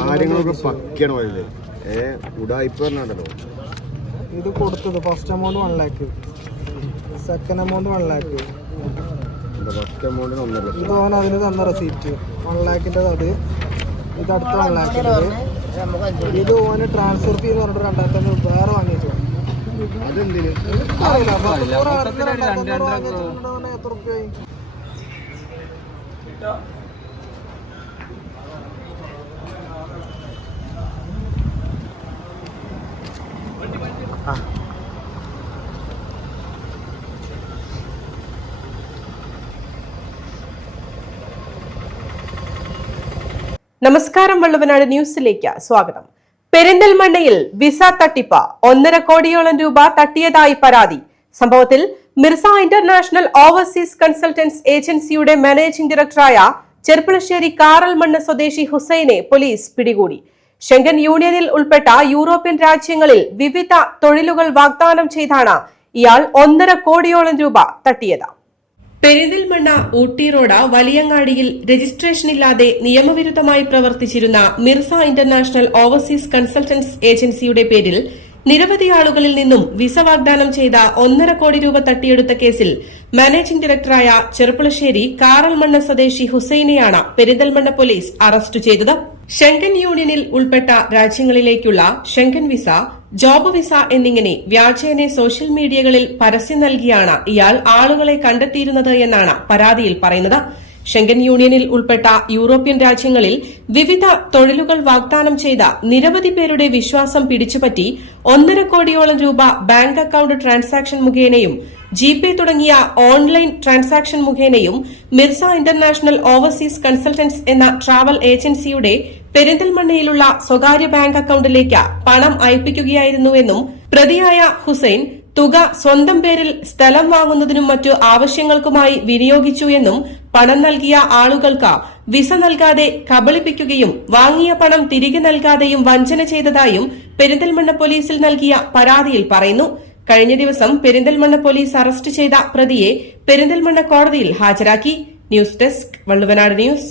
കാര്യങ്ങളൊക്കെ പക്കണോ ഇത് ഏ ഉടായ്പ പറഞ്ഞോ ഇത് കൊടുത്തത് first amount one lakh second amount one lakh first ഇത് ഓൻ അതിന് തന്ന റെസീപ്റ്റ് വൺ ലാക്കിന്റെ അത് ഇത് അടുത്ത വൺ ലാക്കിന്റെ ഇത് ഓന് ട്രാൻസ്ഫർ ഫീ എന്ന് പറഞ്ഞിട്ട് രണ്ടായിരത്തി അഞ്ഞൂറ് വേറെ വാങ്ങിച്ചു അറിയില്ല. എത്ര നമസ്കാരം വള്ളുവനാട് ന്യൂസിലേക്ക് സ്വാഗതം. പെരിന്തൽമണ്ണയിൽ വിസ തട്ടിപ്പ്. ഒന്നര കോടിയോളം രൂപ തട്ടിയതായി പരാതി. സംഭവത്തിൽ മിർസ ഇന്റർനാഷണൽ ഓവർസീസ് കൺസൾട്ടൻസ് ഏജൻസിയുടെ മാനേജിംഗ് ഡയറക്ടറായ ചെർപ്പുളശ്ശേരി കാറൽമണ്ണ് സ്വദേശി ഹുസൈനെ പോലീസ് പിടികൂടി. ഷെങ്കൻ യൂണിയനിൽ ഉൾപ്പെട്ട യൂറോപ്യൻ രാജ്യങ്ങളിൽ വിവിധ തൊഴിലുകൾ വാഗ്ദാനം ചെയ്താണ് ഇയാൾ ഒന്നര കോടിയോളം രൂപ തട്ടിയത്. പെരിന്തൽമണ്ണ ഊട്ടി റോഡ് വലിയങ്ങാടിയിൽ രജിസ്ട്രേഷനില്ലാതെ നിയമവിരുദ്ധമായി പ്രവർത്തിച്ചിരുന്ന മിർസ ഇന്റർനാഷണൽ ഓവർസീസ് കൺസൾട്ടൻസ് ഏജൻസിയുടെ പേരിൽ നിരവധി ആളുകളിൽ നിന്നും വിസ വാഗ്ദാനം ചെയ്ത ഒന്നര കോടി രൂപ തട്ടിയെടുത്ത കേസിൽ മാനേജിംഗ് ഡയറക്ടറായ ചെറുപ്പുളശ്ശേരി കാറൽമണ്ണ സ്വദേശി ഹുസൈനെയാണ് പെരിന്തൽമണ്ണ പോലീസ് അറസ്റ്റ് ചെയ്തത്. ഷെങ്കൻ യൂണിയനിൽ ഉൾപ്പെട്ട രാജ്യങ്ങളിലേക്കുള്ള ഷെങ്കൻ വിസ ജോബ് വിസ എന്നിങ്ങനെ വ്യാജേനെ സോഷ്യൽ മീഡിയകളിൽ പരസ്യം നൽകിയാണ് ഇയാൾ ആളുകളെ കണ്ടെത്തിയിരുന്നത് എന്നാണ് പരാതിയിൽ പറയുന്നത്. ഷെങ്കൻ യൂണിയനിൽ ഉൾപ്പെട്ട യൂറോപ്യൻ രാജ്യങ്ങളിൽ വിവിധ തൊഴിലുകൾ വാഗ്ദാനം ചെയ്ത നിരവധി പേരുടെ വിശ്വാസം പിടിച്ചുപറ്റി ഒന്നര കോടിയോളം രൂപ ബാങ്ക് അക്കൌണ്ട് ട്രാൻസാക്ഷൻ മുഖേനയും ജി പേ തുടങ്ങിയ ഓൺലൈൻ ട്രാൻസാക്ഷൻ മുഖേനയും മിർസ ഇന്റർനാഷണൽ ഓവർസീസ് കൺസൾട്ടൻസ് എന്ന ട്രാവൽ ഏജൻസിയുടെ പെരിന്തൽമണ്ണയിലുള്ള സ്വകാര്യ ബാങ്ക് അക്കൌണ്ടിലേക്ക് പണം അയപ്പിക്കുകയായിരുന്നുവെന്നും പ്രതിയായ ഹുസൈൻ തുക സ്വന്തം പേരിൽ സ്ഥലം വാങ്ങുന്നതിനും മറ്റു ആവശ്യങ്ങൾക്കുമായി വിനിയോഗിച്ചു എന്നും പണം നൽകിയ ആളുകൾക്ക് വിസ നൽകാതെ കബളിപ്പിക്കുകയും വാങ്ങിയ പണം തിരികെ നൽകാതെയും വഞ്ചന ചെയ്തതായും പെരിന്തൽമണ്ണ പോലീസിൽ നൽകിയ പരാതിയിൽ പറയുന്നു. കഴിഞ്ഞ ദിവസം പെരിന്തൽമണ്ണ പോലീസ് അറസ്റ്റ് ചെയ്ത പ്രതിയെ പെരിന്തൽമണ്ണ കോടതിയിൽ ഹാജരാക്കി. News desk Valluvanad news.